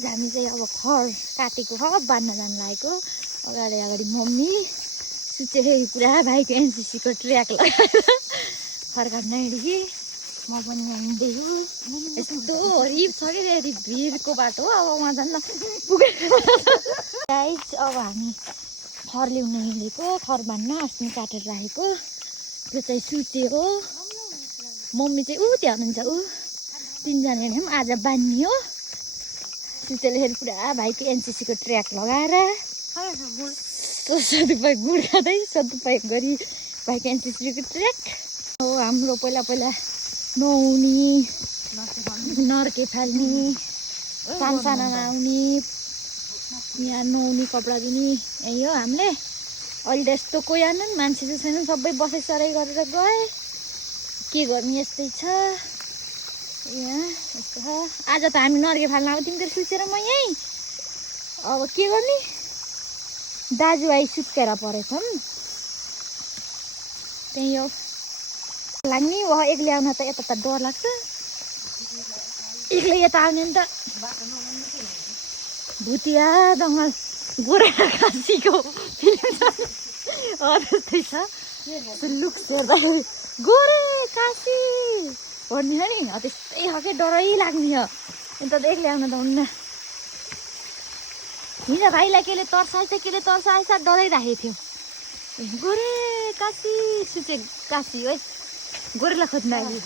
guys हामी चाहिँ अब खर काटेको छ बाँध्न जानु लागेको अगाडि अगाडि मम्मी सुचेर पुरा भाइको एनसीसीको ट्र्याक लगाएर खर काट्न हिँडेँ म पनि हिँड्दैछु यस्तो हरिब छ कि भिरको बाटो हो अब उहाँ जान्न पुगेर गाइज अब हामी खर ल्याउन हिँडेको खर बाँध्न अस्ति काटेर राखेको त्यो चाहिँ सुचे हो मम्मी चाहिँ ऊ त्यहाँ हुनुहुन्छ ऊ तिनजना पनि आज बाँध्ने हो सुचेले फेरि पुरा भाइको एनसीसीको ट्र्याक लगाएर सदुपाय गुड खाँदै सदुपाय गरी भाइको एनसीसीको ट्र्याक हो हाम्रो पहिला पहिला नुहाउने नर्के फाल्ने सानसानामा आउने यहाँ नुहाउने कपडा धुने यही हो हामीले अहिले त यस्तो कोही आएनन् मान्छे चाहिँ छैनन् सबै बसाइ सराइ गरेर गए के गर्ने यस्तै छ यहाँ यस्तो छ आज त हामी नर्के फाल्न अब तिमीहरू सुतेर म यहीँ अब के गर्ने दाजुभाइ सुत्केर परेछन् त्यही हो लाग्ने वह एक्लै आउन त यता त डर लाग्छ एक्लै यता आउने नि त भुतिया दङ्गल गोरा खासीको फिल्म छ त्यस्तै छ लुक्स हेर्दा गोरे काशी भन्ने छ नि त्यस्तै खालकै डरै लाग्ने हो अन्त त एक्लै आउन त हुन्न हिजो भाइलाई केले तर्साएछ केले तर्साएछ डराइराखेको थियो गोरे काशी सुचे काशी है गोरेलाई खोज्न लागि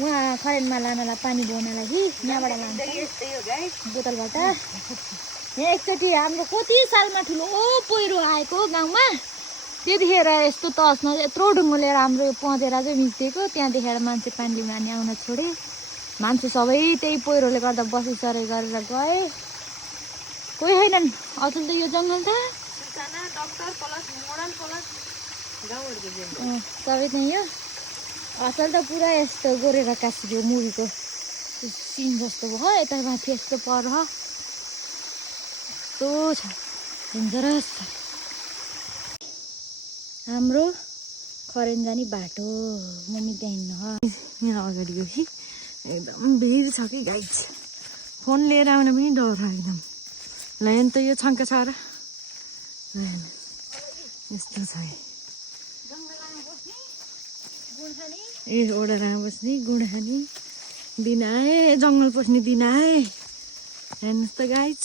उहाँ करेन्टमा लानलाई पानी बोक्नलाई कि यहाँबाट लान्छ बोतलबाट यहाँ एकचोटि हाम्रो कति सालमा ठुलो पहिरो आएको गाउँमा त्यतिखेर यस्तो तर्समा यत्रो ढुङ्गो लिएर हाम्रो यो पँधेरा चाहिँ मिचिदिएको त्यहाँ देखेर मान्छे पानी लिन अनि आउन छोडे मान्छे सबै त्यही पहिरोले गर्दा बसिसराइ गरेर गए कोही छैनन् अचल त यो जङ्गल त सबै त्यही हो अचल त पुरा यस्तो गोरेर काशीको मुभीको सिन जस्तो भयो यता माथि यस्तो पर यस्तो छ डेन्जरस छ हाम्रो करेन्ट जाने बाटो मम्मी त्यहाँ हिँड्नु यहाँ अगाडिको कि एकदम भिड छ कि गाइड फोन लिएर आउन पनि डर एकदम ल त यो छङ्का छ र यस्तो छ ए ओडारमा बस्ने गुड खाने दिन आए जङ्गल पस्ने दिन आए हेर्नुहोस् त गाइज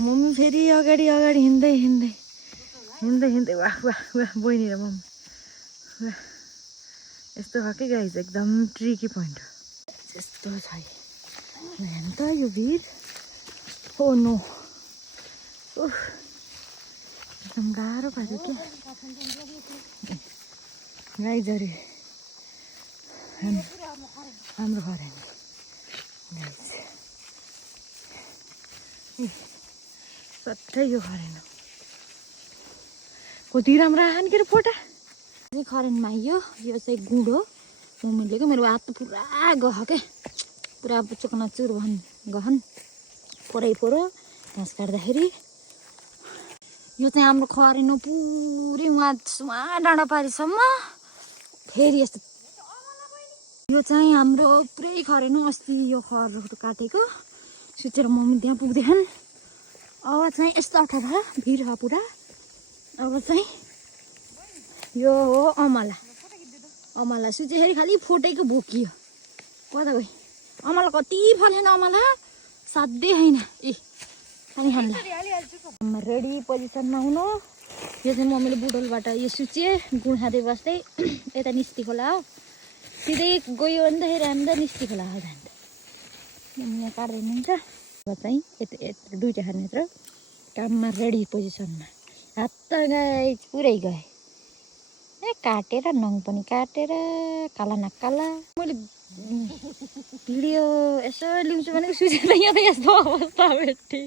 मम्मी फेरि अगाडि अगाडि हिँड्दै हिँड्दै हिँड्दै हिँड्दै वाह वाह वाह बहिनी र मम्मी वाह यस्तो खालकै गाइज एकदम ट्रिकी पोइन्ट यस्तो छ हेर्नु त यो भिड हो नो एकदम गाह्रो पाऱ्यो क्या गाइजहरू हाम्रो घर गाइज सट्टै यो खरेन कति राम्रो आएन के अरे फोटा खरेनमा आइयो यो चाहिँ गुड हो मम्मीले क्या मेरो हात त पुरा गह क्या पुरा चुकनाचुर गहन फोरै फोरो घाँस काट्दाखेरि यो चाहिँ हाम्रो खरेनो पुरै उहाँ डाँडा पारीसम्म फेरि यस्तो यो चाहिँ हाम्रो पुरै खरेनो अस्ति यो खरहरू काटेको सुतेर मम्मी त्यहाँ पुग्दैछन् अब चाहिँ यस्तो अठार भिड छ पुरा अब चाहिँ यो हो अमला सुतेखेरि खालि फोटेको भोकियो कता गयो अमला कति फलेन अमला साध्यै छैन ए पानी खानुलाई रेडी पोजिसनमा हुनु यो चाहिँ मम्मीले बुटोलबाट यो सुचे गुड खाँदै बस्दै यता निस्ती खोला हो सिधै गयो भन्दाखेरि हामी त निस्ती खोला हो जान्छ यहाँ काट्दै हुनुहुन्छ अब चाहिँ यता दुईवटा खाने यत्रो काममा रेडी पोजिसनमा हात त गाई पुरै गए ए काटेर नङ पनि काटेर काला न काला मैले भिडियो यसो लिन्छु भनेको सुचेर यहाँ त यस्तो अवस्था भेटेँ